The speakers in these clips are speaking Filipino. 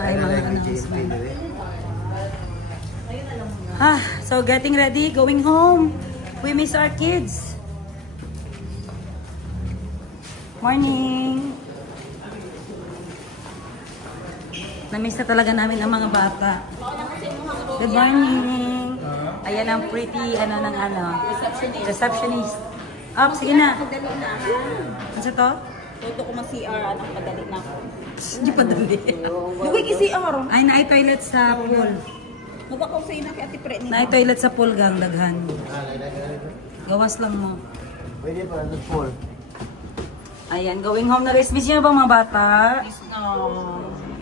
Ay, mga announcement. So getting ready, going home. We miss our kids. Morning. Na-miss na talaga namin ang mga bata. Good morning. Ayan ang pretty, receptionist. Sige na. Ano sa to? Toto ko mag-CR, anong padali na ako. Hindi padali. Bukay ki-CR. Ay, na-toilet sa pool. Mag-ako sa'yo na kay Ate Pre nila. Na-toilet sa pool gang, daghan. Gawas lang mo. Pwede pa, sa pool. Ayan, going home na guys. Miss nyo na ba mga bata? Miss na.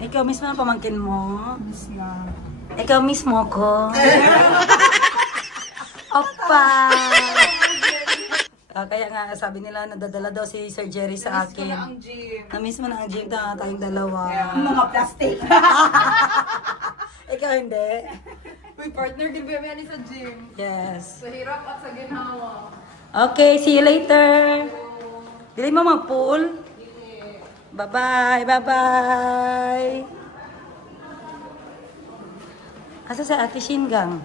Ikaw, miss mo na pamangkin mo? Miss na. Ikaw, miss mo ko? Opa! Kaya nga, sabi nila, nadadala daw si Sir Jerry sa akin. Miss ko na ang gym. Na-miss mo na ang gym na tayong dalawa. Mga plastic. Ikaw hindi? Uy, partner, di ba yan sa gym? Yes. Sa hirap at sa ginhawa. Okay, see you later. Dili mo mag-pool? Bye-bye, bye-bye. Asa sa Ate Shingang?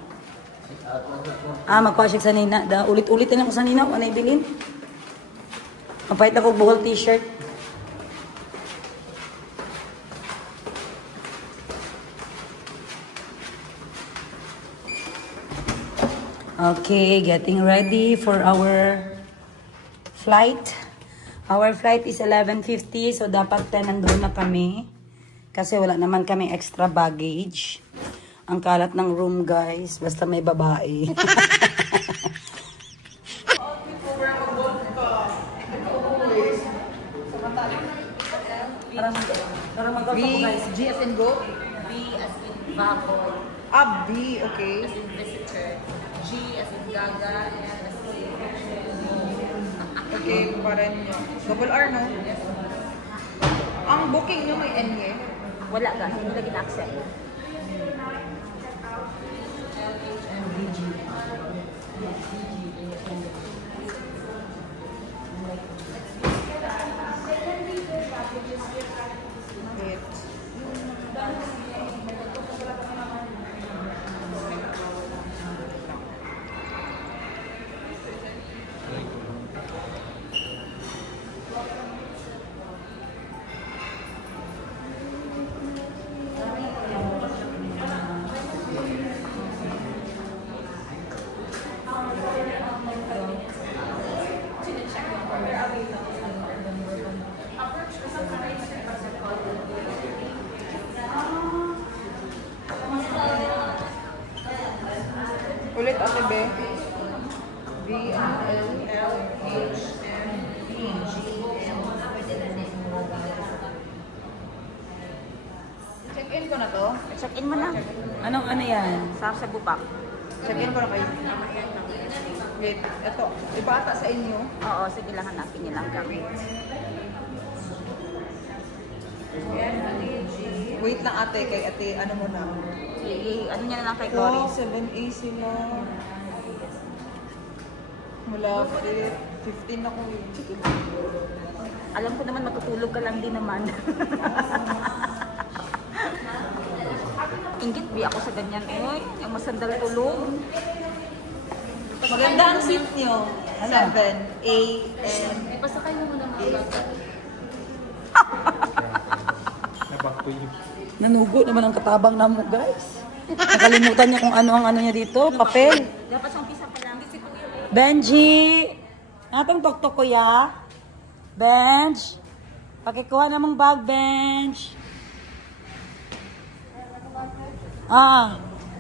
Magpa-check sa Nina. Ulit-ulit na ako sa Nina. Ano ibilin? Mapahit ako buhol t-shirt. Okay, getting ready for our flight. Our flight is 11:50, so dapat 10 nandun na kami. Kasi wala naman kami extra baggage. Ang kalat ng room, guys. Basta may babae. B, G as in go? B as in baboy. B, okay. As in visitor. G as in gaga. And as in... Okay, parang nyo. Double R, no? Ang booking nyo may N eh? Wala ka. Hindi lagi na-accept. Ulit Ate B. B, L, L, H, M, P, G, M. Check-in ko na to? Check-in mo na. Ano yan? Sa bubak. Check-in ko na kayo. Wait, ito. Iba ata sa inyo. Oo, sige lang hanapin niyo lang gamit. Wait lang ate, kay ate, ano mo na? Sige, ano niya na lang kay Wow, Glory. 7A sila. Mula 15 ako eh. Alam ko naman matutulog ka lang din naman. Ingit bi ako sa ganyan. Yung masandal tulog. Maganda ang seat nyo. 7A and... Pasakay mo muna mga bata. Nanugo naman ang katabang na mo, guys. Nakalimutan niya kung ano ang ano niya dito. Papel. Dapat siyang pisa pa lang. Benji! Atong tok-tok kuya. Benj! Pakikuha namang bag, Benj.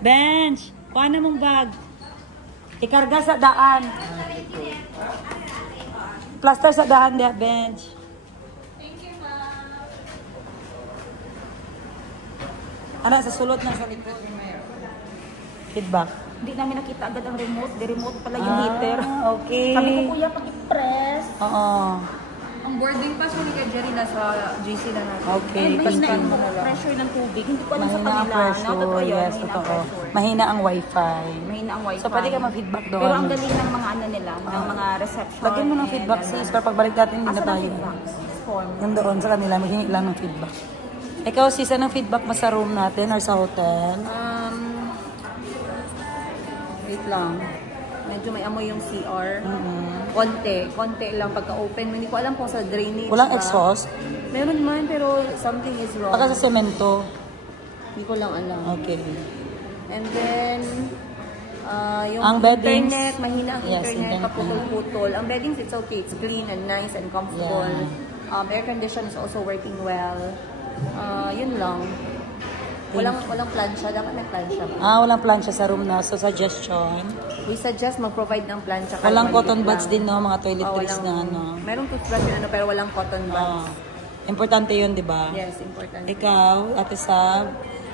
Benj! Kuha namang bag. Ikarga sa daan. Plaster sa daan, Benj. Ano, sa sulot na sa likod. Feedback. Hindi namin nakita agad ang remote. The remote pala yung heater. Okay. Sabi ko, kuya, pag-press. Oo. Ang boarding pass mo ni kay Jerry nasa GC na natin. Okay. Mahina yung pressure ng tubig. Hindi ko alam sa Mahina ang kanila. pressure. Yes, totoo. Mahina ang wifi. Mahina ang wifi. So, pwede ka mag-feedback doon. Pero ang galing ng mga ano nila, ng mga reception. Lagyan mo ng feedback sis. Para pagbalik natin, hindi na Asa ng tayo. feedback? Form. Nandoon sa kanila, maghingi lang ng feedback. Ikaw, sis, anong feedback mo sa room natin or sa hotel? Wait lang. Medyo may amoy yung CR. Konti lang pagka-open. Hindi ko alam kung sa drainage. Walang ba? exhaust? Meron man, pero something is wrong. Baka sa semento. Hindi ko lang alam. Okay. And then, yung Ang beddings, internet, mahina ang yes, internet, internet. kaputol-putol. Ang beddings, it's okay. It's clean and nice and comfortable. Yeah. Air condition is also working well. Yun lang. Walang plancha. Dapat may plancha. Walang plancha sa room na. So, suggestion. We suggest mag-provide ng plancha. Walang cotton buds din, no? Mga toiletries na ano. Merong toothbrush yun, pero walang cotton buds. Importante yun, di ba? Yes, important. Ikaw, Ate Sab,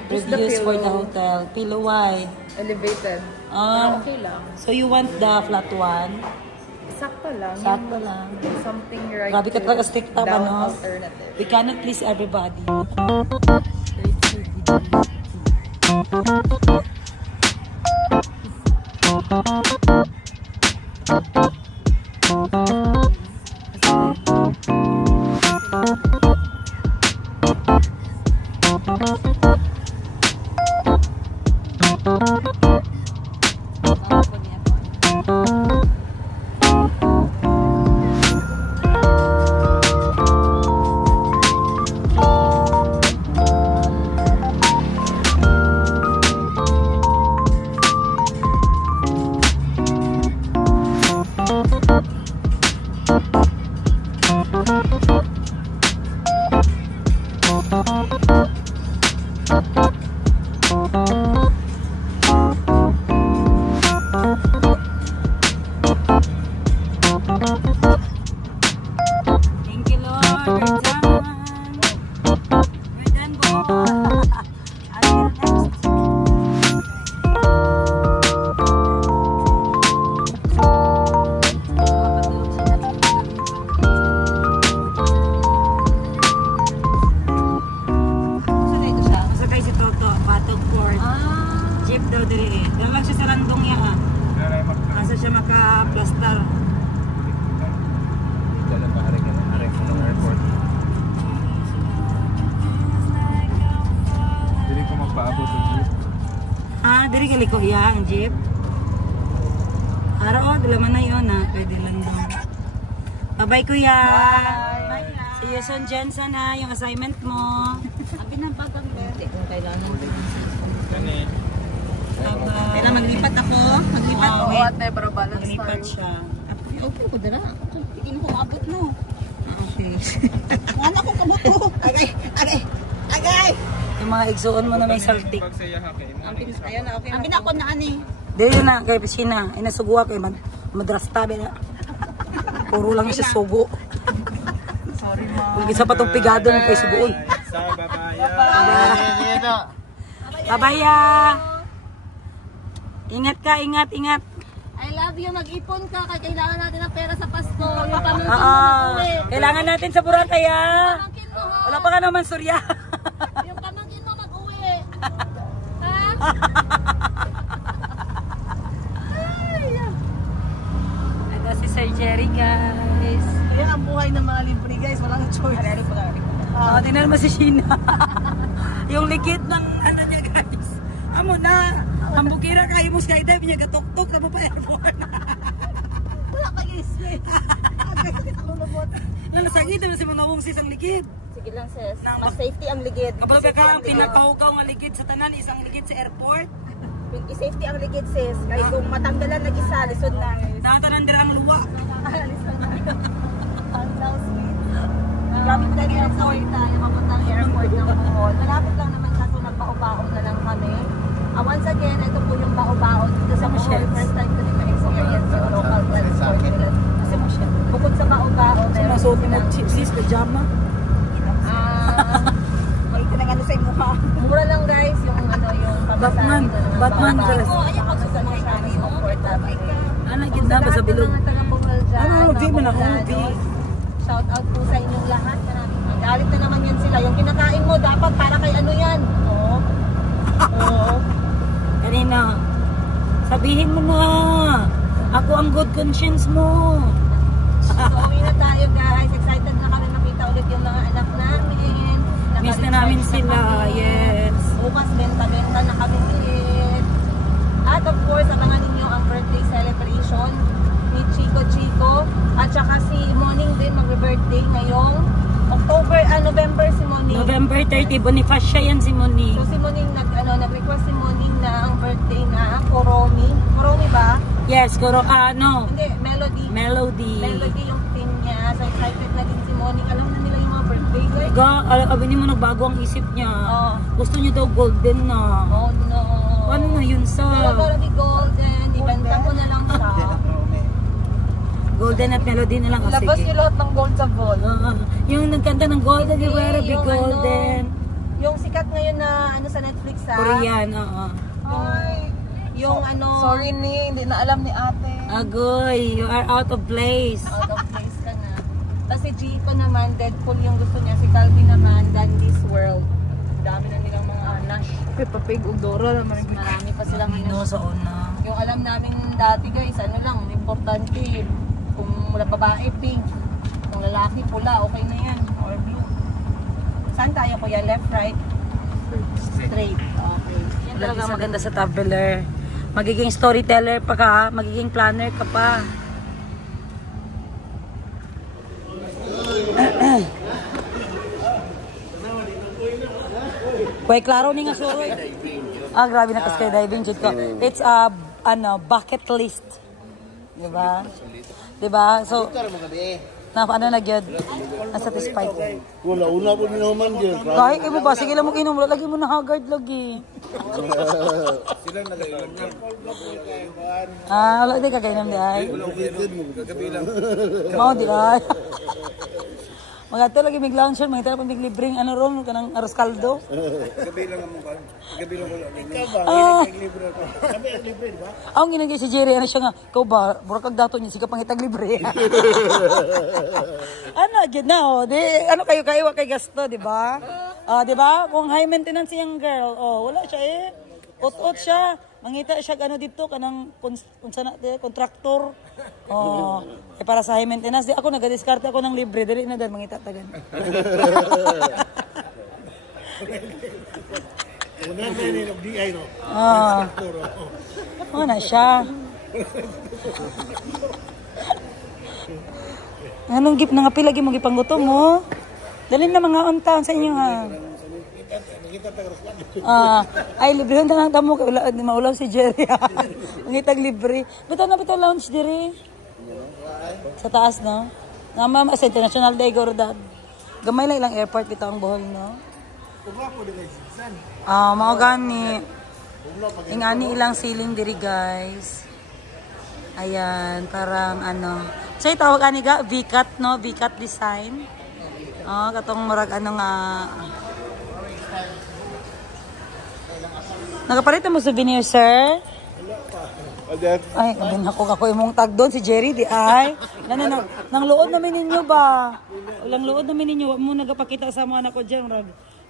reviews for the hotel. Pillow wide. Elevated. Pero okay lang. So, you want the flat one? Sakto lang. Sakto lang. Something right Grabe ka talaga strict pa, down no? alternative. We cannot please everybody. Thank you, Lord. We're done. We're done, boy. Until next Masakay si Toto, Batog Port. Jeep daw diri eh. Dala lang siya sa landong niya ah. Asa siya maka-plastar. Dili ko magpaabot sa jeep. Diri gali ko iya ang jeep. Araw, dala man na yun ah. Pwede lang daw. Bye-bye kuya. Bye. See you soon, Jensen ha. Yung assignment mo. Abi ng bagang bete kung kailangan. Gani. Bye-bye. Kailan maglipat ako? Maglipat Oo, ako wait. at may para balance Lipat tayo. siya. Okay ko dala. Hindi na ko maabot no. Okay. Wala ko kabuto. Agay. Yung mga igsuon mo na may saltik. Ayun na, okay na. Ang binakon na ani. Dili na kay piscina. Inasugwa kay madrasta ba na. Puro lang siya sugo. Sorry ma. Kung isa pa itong pigado ng kay sugoon. Babaya! Ingat ka, ingat. I love you. Mag-ipon ka. Kailangan natin ng pera sa Pasko. Yung pamangkin mo Oo. mag-uwi. Kailangan natin sa Boracay ah. Pamangkin mo ha. Wala pa ka naman surya. Yung pamangkin mo mag-uwi. Ha? Ito si Sir Jerry guys. Yan ang buhay ng mga libre guys. Walang choice. Tingnan mo si Sheena. Yung likid ng ano niya guys. Amo na. Ang bukira kayo mo skydive niya gatok-tok na pa airport. Wala pa gismet. Ako lubot. Nasagit na si mga wongsis ang likid. Sige lang sis. Mas safety ang ligid. Kapag ka ang pinakahugaw ang likid sa tanan, isang likid sa airport. Safety ang ligid sis. Kahit kung matanggalan nag-isa, lisod na. Nakatanan din ang luwa. Lisod na. Ang now sweet. Grabe po tayo ng sorry tayo. Papuntang airport ng Bohol. Malapit lang naman kaso nagbaho-baho na lang kami. Once again, ito po yung baho-baho dito sa Bohol. First time ko din ma-experience yung local transport nila. Kasi bukod sa baho-baho, meron Masuot mo sis, pajama. may tinagano sa mukha. Mura lang guys, yung ano, yung Batman. Batman dress. Ayan, pagsusan mo siya, may comfortable. Ano, gitna ba sa bilog? Ano, di mo na kung di. Shout out po sa inyong lahat. Galit na naman yan sila. Yung kinakain mo, dapat para kay ano yan. Oo. Oo. Kanina, sabihin mo na. Ako ang good conscience mo. So, uwi na tayo guys. Excited na kami makita ulit yung mga anak namin. Miss na namin sila. Yes. Bukas benta-benta na kami ulit. At of course, abangan ninyo ang birthday celebration ni Chico. At saka si Moning din magbe-birthday ngayong November si Moning. November 30, Bonifacia yan si Moni. So si Moning nag-request si Moning na ang birthday na Koromi. Koromi ba? Yes, Hindi, Melody. Melody Yung team niya. So excited na din si Moning. Alam na nila yung mga birthday, guys. Abinin mo nagbago ang isip niya. Oo. Gusto niya daw golden na. Oh no. Paano na yun sa? Pero para di golden, ibenta ko na lang siya. Golden at Melody na lang. Labas yung lahat ng gold sa ball. Yung nagkanta ng golden, you better be Yung golden. Yung sikat ngayon na sa Netflix Korean, oo. Ay, Yung sorry hindi na alam ni ate. Agoy, you are out of place. out of place ka na. Tapos si Chico naman, Deadpool yung gusto niya. Si Calvin naman, Dandy's World. Ang dami na nilang mga Nash. Papig ug Dora naman. Marami pa silang No, sa una. Yung alam namin dati guys, ano lang, importante. Kung wala babae, pink. Kung lalaki, pula, okay na yan. Or blue. Saan tayo kuya? Left, right? Straight. Okay. Yan Talaga talaga maganda sa traveler. Magiging storyteller pa ka, magiging planner ka pa. Pwede klaro ni nga suroy. Grabe na skydiving jud ko. It's a bucket list. Diba? Diba? So, ano na gyud? Satisfied. Wala, una po ninuman dyan. Kahit mo ba? Sige lang mo inom. Lagi mo na haggard lagi. Sila nagailan niya. Wala di ka kainom di ay. Mau di ay. Magato lagi mig lunch, magita pa mig libreng ron kanang aros kaldo. Gabi lang mo ba? Gabi lang wala. Ikaw ba? Libre ko. Gabi ang libre, di ba? Ang ginagay si Jerry, ano siya nga, ikaw ba, burakag dato niya, siga pangitag libre. Dyan na, ano kayo kay gasto, di ba? Di ba? Kung high maintenance yung girl, wala siya Ut-ut siya. Mangita siya, dito, kanang, kontraktor. Para sa high maintenance, di ako nag-discard ako ng libre, dali na dahil mangita tagan. Na siya. Anong gift na nga pilagi mo gipanggutom mo? Dali na mga untaon sa inyo ha. Ay libre na lang tamo kay maulaw si Jerry. Ngitag libre. Bitaw lounge diri. Sa taas no. Nama sa International Day Gordad. Gamay lang ilang airport bitaw ang Bohol no. Mao gani. Ingani ilang ceiling diri guys. Ayan, parang So tawag ani ga V-cut no, V-cut design. Katong murag nga nagapalit mo souvenir, sir? Ay, abin ako imong tag doon si Jerry di ay. Nang luod namin ninyo ba? Walang luod namin ninyo, mo nagapakita sa mga anak ko diyan,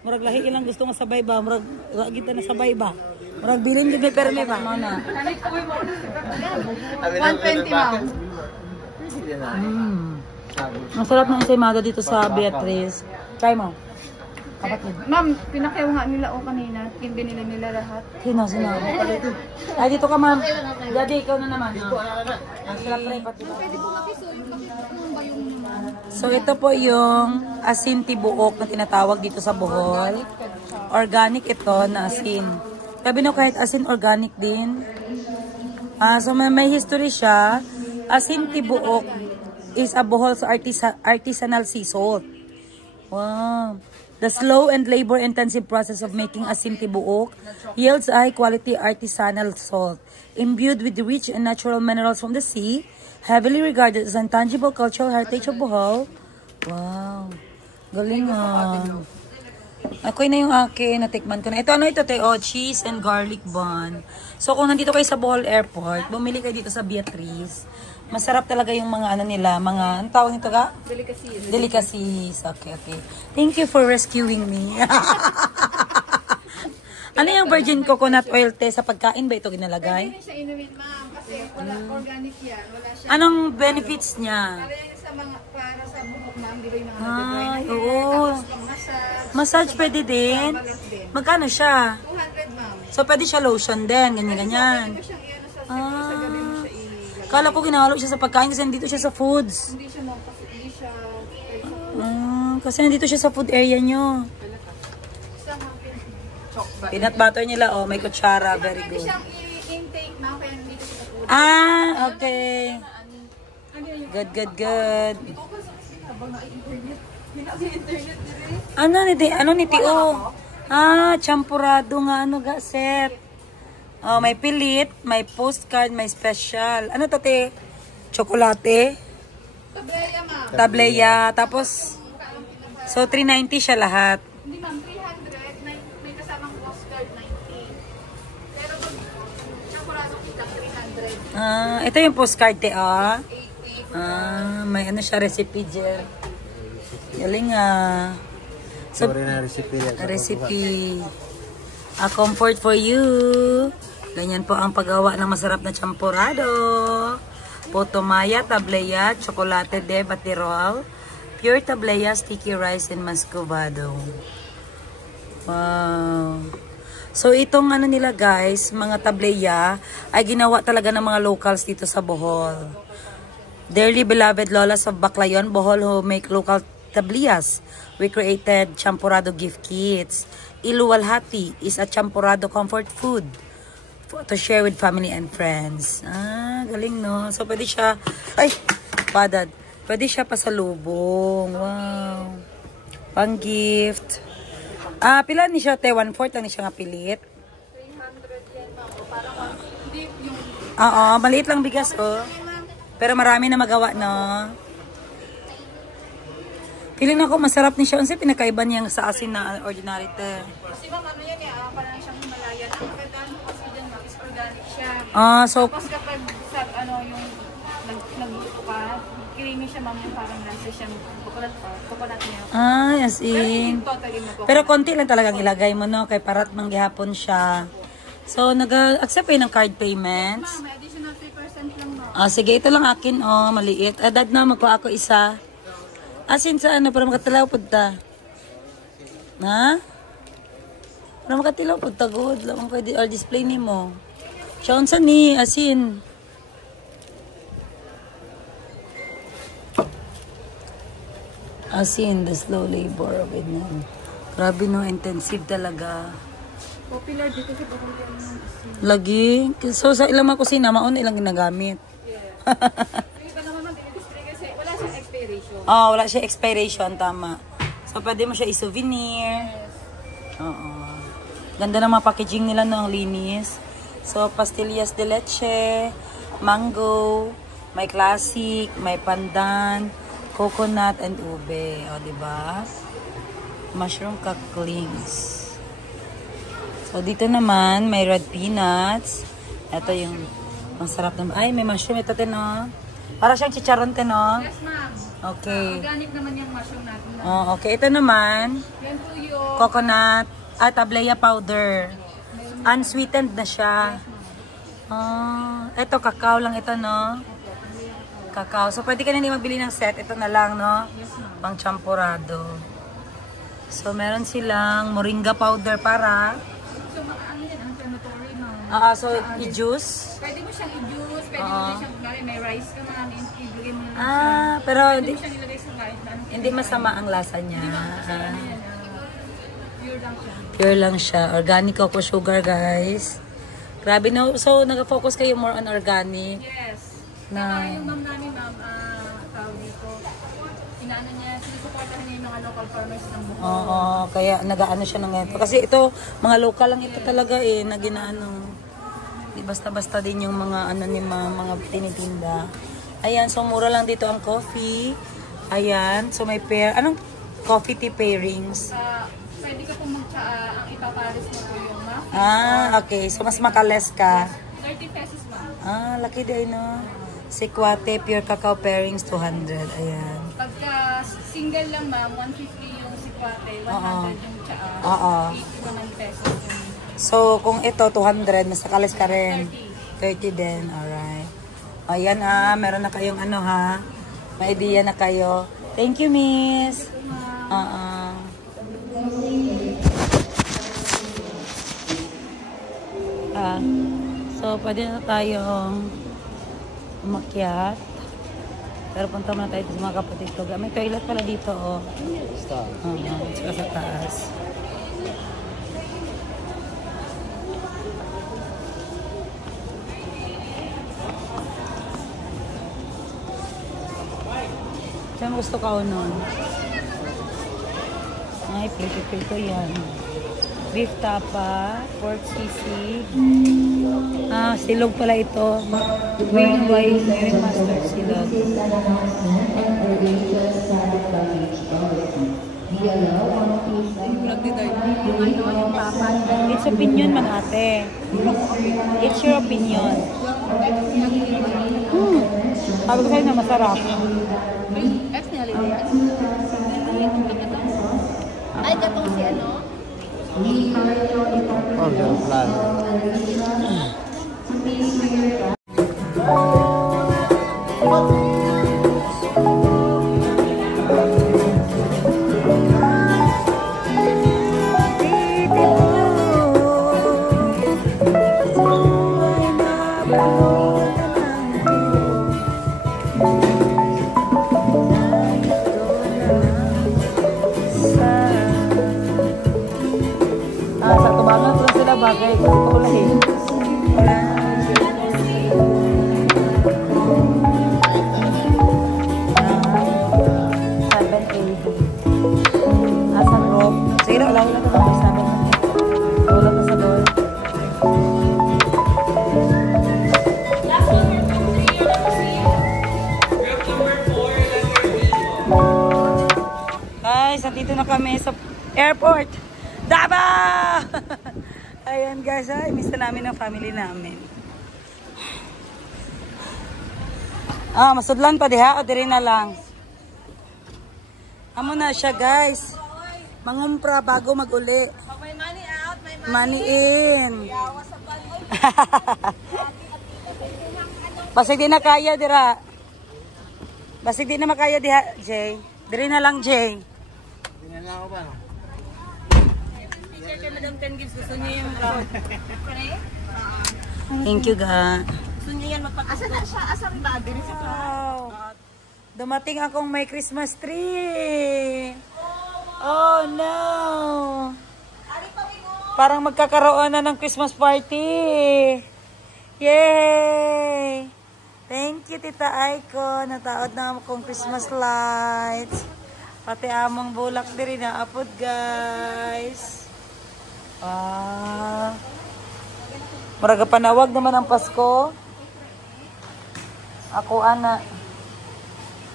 murag lahi ilang gusto nga sabay ba, murag kita na sabay ba. Murag bilin gid may perme ba mo na. 120 ma'am. Masarap na ensaymada dito sa Beatrice. Try mo. Ma'am, pinakayaw nga nila kanina. Binili nila lahat. Sino? Ay, dito ka ma'am. Daddy, ikaw na naman. Ang sarap rin pati. So, ito po yung asin tibuok na tinatawag dito sa Bohol. Organic ito na asin. Sabi nyo kahit asin organic din. So, may history siya. Asin tibuok is a Bohol's artisanal sea salt. Wow. The slow and labor-intensive process of making asin tibuok yields a high-quality artisanal salt, imbued with the rich and natural minerals from the sea, heavily regarded as intangible cultural heritage of Bohol. Wow. Galing Ako'y na yung akin, natikman ko na. Ito, ito, cheese and garlic bun. So, kung nandito kayo sa Bohol Airport, bumili kayo dito sa Beatrice. Masarap talaga yung mga nila, ang tawag nito ga? Delicacies. Delicacies. Okay. Thank you for rescuing me. Ano yung virgin coconut oil te sa pagkain ba ito ginalagay? Pwede siya inumin, ma'am, kasi wala organic yan. Wala siya. Anong benefits niya? Para sa buhok, ma'am, di ba yung mga Ay, oo. Tapos pang-massage. Massage pwede din? Magkano siya? 200 ma'am. So, pwede siya lotion din, ganyan-ganyan. Ito siyang iyan sa gabi mo siya ilagay. Kala ko ginahalo siya sa pagkain kasi nandito siya sa foods. Hindi siya ma'am kasi hindi siya Kasi nandito siya sa food area nyo. Peanut butter nila, oh, may kutsara, very good. siyang i-intake ma'am kaya dito siya po. Okay. Good, good, good. Ano ni Tio? Champurado nga, set. Oh, may pilit, may postcard, may special. Ano to, te? Chocolate? Tableya ma'am. Tableya, tapos, so 390 siya lahat. Hindi ma'am, 300. May kasamang postcard 90. Pero pag champurado kita 300. Ito yung postcard, te, may ano siya, recipe dyan. Galing So, Sorry na recipe. A comfort for you. Ganyan po ang paggawa ng masarap na champurado. Potomaya, tableya, chocolate de batirol, pure tableya, sticky rice, and muscovado. Wow. So, itong ano nila guys, mga tableya, ay ginawa talaga ng mga locals dito sa Bohol. Dearly beloved lolas of Baclayon, Bohol, who make local tableyas. We created champurado gift kits. Iluwalhati is a champurado comfort food to share with family and friends. Galing no? So, pwede siya, pwede siya pasalubong. Wow. Pang gift. Pila ni siya, te? 1/4 lang ni siya nga pilit. 300 yan ma'am. Parang hindi yung... Oo, maliit lang bigas, oh. Pero marami na magawa, no? Feeling ako masarap ni siya. Kasi pinakaiba niya sa asin na ordinary, te. Kasi ma'am, ano yan parang siyang Himalaya. Ang magandaan mo kasi dyan ma'am is organic siya. So, Tapos kapag sa yung nagluto ka, creamy siya ma'am yung parang nasa siyang coconut niya. as in. Totally mo Pero konti lang talagang ilagay mo, no? Kay parat mang gihapon siya. So, nag-accept kayo ng card payments. Ma'am, may additional 3% lang ma'am. Sige, ito lang akin, oh. Maliit. Dad na, magkuha ako isa. Asin sa ano, para makatilaw po ta. Ha? Para makatilaw po ta, good. Lamang pwede, or display ni mo. Siya sa ni, asin. Asin, the slow labor of it. Grabe no, intensive talaga. Popular dito sa Baclayon. Lagi. So, sa ilang mga kusina, mauna ilang ginagamit. Iba naman ma'am, dinidisplay kasi wala siyang expiration. Wala siya expiration, tama. So, pwede mo siya i-souvenir. Oo. Ganda ng mga packaging nila, no, ang linis. So, pastillas de leche, mango, may classic, may pandan, coconut, and ube. O, diba? Mushroom cacklings. So, dito naman, may red peanuts. Ito yung masarap naman. Ay, may mushroom. Ito, no? Para siyang chicharon, no? Yes ma'am. Okay. Organic naman yung mushroom natin. Okay. Ito naman, Yan po yung... coconut, tableya powder. Unsweetened na siya. Ito, cacao lang ito, no? Cacao. So, pwede ka na hindi magbili ng set. Ito na lang, no? Pang champurado. So, meron silang moringa powder para... So, ano yan? Ang inflammatory ma'am. So, i-juice. Pwede mo siyang i-juice. Pwede mo din siyang... May rice ka ma'am. Ibigay mo na Pero Pwede hindi, mo siyang ilagay sa kahit na. hindi masama ang lasa niya. Pure lang siya. Pure lang siya. Organic cocoa sugar, guys. Grabe, no? So, nag-focus kayo more on organic. Yes. Na, Yung ma'am namin ma'am, tawag dito. Inaano niya, sinusuportahan niya yung mga local farmers ng Bohol. oo, kaya nag-ano siya ng ganito. Kasi ito, mga local lang ito talaga na ginaano. Di basta-basta din yung mga ano ni mga tinitinda. Ayan, so mura lang dito ang coffee. Ayan, so may pair. Anong coffee tea pairings? Pwede ka pong ang ipapares mo po yung muffin. Okay. So mas makales ka. 30 pesos ma'am. Laki din, no? Sikwate, pure cacao pairings, 200. Ayan. Pagka single lang ma'am, 150 yung sikwate, 100 yung tsaa. 80 naman pesos yung... So, kung ito, 200, mas nakales ka rin. 30 din, alright. Ayan meron na kayong ano ha. May idea na kayo. Thank you, miss. siya. So, pwede na tayong umakyat. Pero punta muna tayo sa mga kapatid ko. May toilet pala dito, oh. Saka sa taas. Saan gusto ka o nun? Ay, plito yan. Beef tapa, pork sisig. Silog pala ito. Green white, green mustard silog. It's opinion man ate. It's your opinion. Sabi ko sa'yo na masarap. Ay, katong si ano? Oh, ganun plan. Sa tubangan ko lang sila bagay. Kulay. Sa rope. Sige na, wala ito. Wala pa sa door. Guys, nandito na kami sa airport. Davao! Ayan guys, miss na namin ang family namin. Masudlan pa diha o diri na lang. Amo na siya guys. Mangumpra bago mag-uli. May money out, may Money in. Basig di na kaya dira. Basig di na makaya diha, Jay. Diri na lang, Jay. Tingnan na ako ba? No? Madam 10 gives gusto niyo yung Thank you, ga. gusto niyo yan magpakasa na siya. Asa rin ba? Diri sa Wow. Dumating akong may Christmas tree. Oh, no. Parang magkakaroon na ng Christmas party. Yay! Thank you, Tita Aiko. Nataod na akong Christmas lights. Pati among bulak diri na apod, guys. Maraga panawag naman ang Pasko. Ako, ana.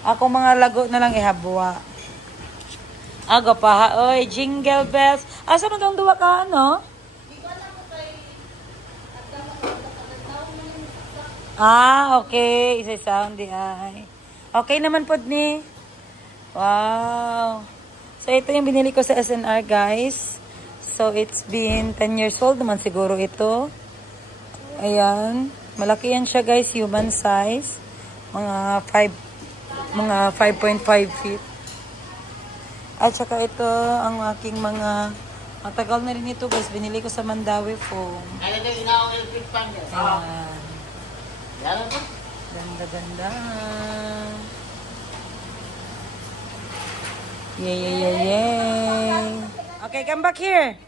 Ako mga lago na lang ihabwa. Aga pa ha, oy, jingle bells. Asa mo tong duwa ka, ano? Okay. Isa-sound di ay. Okay naman po ni. Wow. So, ito yung binili ko sa SNR, guys. So, it's been 10 years old naman siguro ito. Ayan. Malaki yan siya, guys. Human size. Mga 5.5 feet. At saka ito, ang aking mga matagal na rin ito, guys. Binili ko sa Mandawi Foam. Ayan. Ganda-ganda. Yay. Okay, come back here.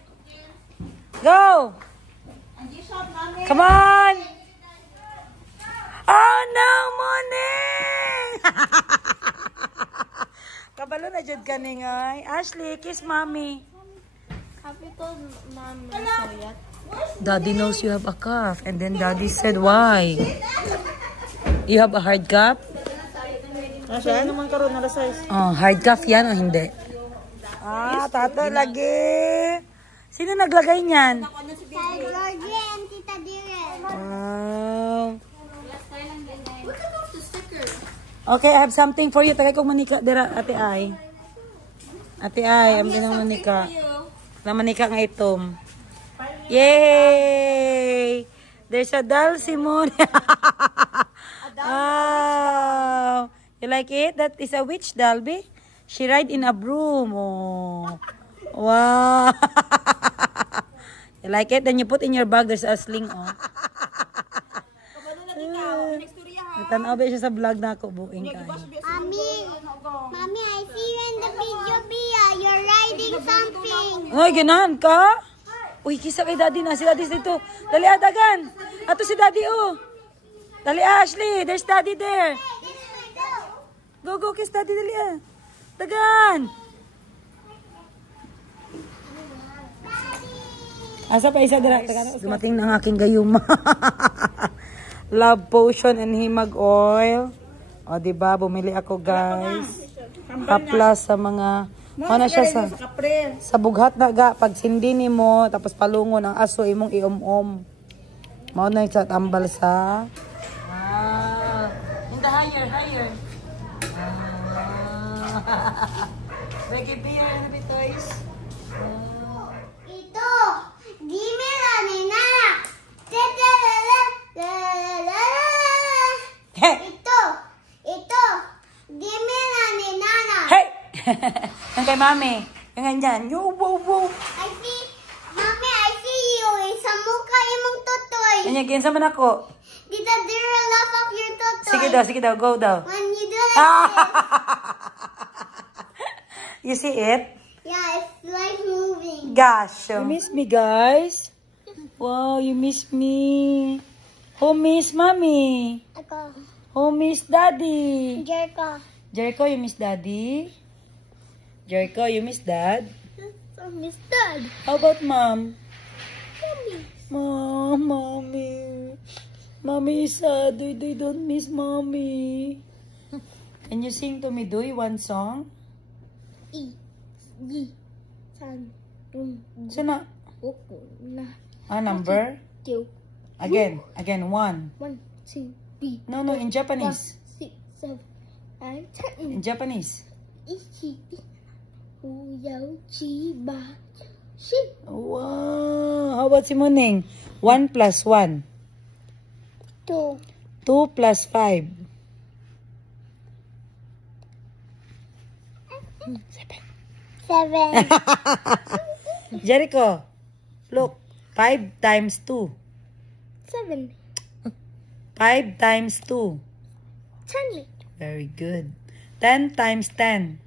Go. Come on. Oh no, morning. Kabalo na jud kaning ay. Ashley, kiss mommy. Happy to mom. Sorry. Daddy knows you have a cough, and then Daddy said, "Why? You have a hard cough?" Siya naman karon na size. Oh, hard cough yan o hindi? Tato lagi. Sino naglagay niyan? Lordy and Tita Diren. Wow. Okay, I have something for you. Tagay kong manika dira, Ate Ay. Ate Ay, ang binang manika. Na manika nga itom. Yay! There's a doll, Simone. Wow. You like it? That is a witch doll, be? She ride in a broom. Oh. Wow. You like it? Then you put in your bag. There's a sling, oh. Tanaw ba siya sa vlog na ako, buing kayo. Mommy, I see you in the video, Bia. You're riding something. Ay, ganahan ka? Uy, kisa kay daddy na. Si daddy dito. Dali, dagan. Ato si daddy, oh. Dali, Ashley. There's daddy there. Go, go, kiss daddy, dali, dagan. Asa pa isa dira? Dumating na ang aking gayuma. Love potion and himag oil. O, diba? Bumili ako, guys. Haplas sa mga... Ano siya sa bughat na ga. Pag sindi ni mo, tapos palungon ang aso, imong iom-om. Mao na sa tambal sa... In the higher, higher. Becky beer and a bit toys. Ito, gimme na ni na. Ito, gimme na ni Nana. Hey! Ang kay mami. Yung ganyan. Yo, wow, wow. Mommy, I see you. Sa mukha imong tutoy. Ganyan, kinsa man ako. Did there a lot of your tutoy? Sige daw, go daw. When you do like this. You see it? Yeah, it's like moving. Gosh. You miss me, guys? Wow, you miss me. Who miss mommy? Ako, Who miss daddy? Jericho. Jericho, you miss daddy? Jericho, you miss dad? I miss Dad. How about mom? Mommy. Mommy. Mommy is sad. They don't miss mommy. Can you sing to me, Doy, one song? San. Sana. Na. Number? Two. Again, one. 1, 2, 3. No, in Japanese. 6, 7, 8, 10. In Japanese. Ichi. Uyao chiba. Wow. How about si Muning? 1 plus 1. 2. 2 plus 5. 7. Jericho, look. 5 times 2. 7. 5 times 2. 10. Very good. 10 times 10.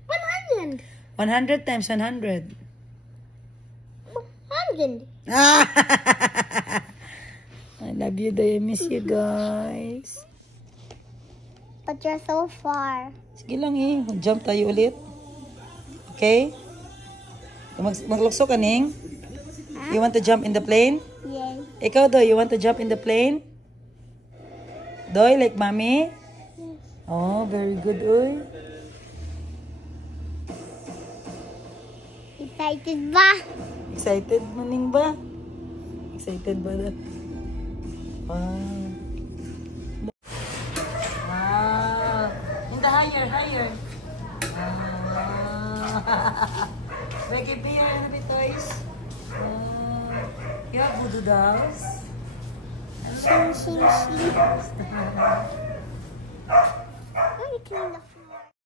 100. 100 times 100. 100. I love you, I miss you guys. But you're so far. Sige lang jump tayo ulit. Okay? Maglukso ka, Ning? You want to jump in the plane? Yay. Ikaw, Doy, you want to jump in the plane? Doy, like mommy? Oh, very good, oy. Excited ba? Excited, Muning ba? Excited ba? Wow. Wow. In the higher, higher. Becky beer and a bit toys. You have voodoo dolls? Let me clean the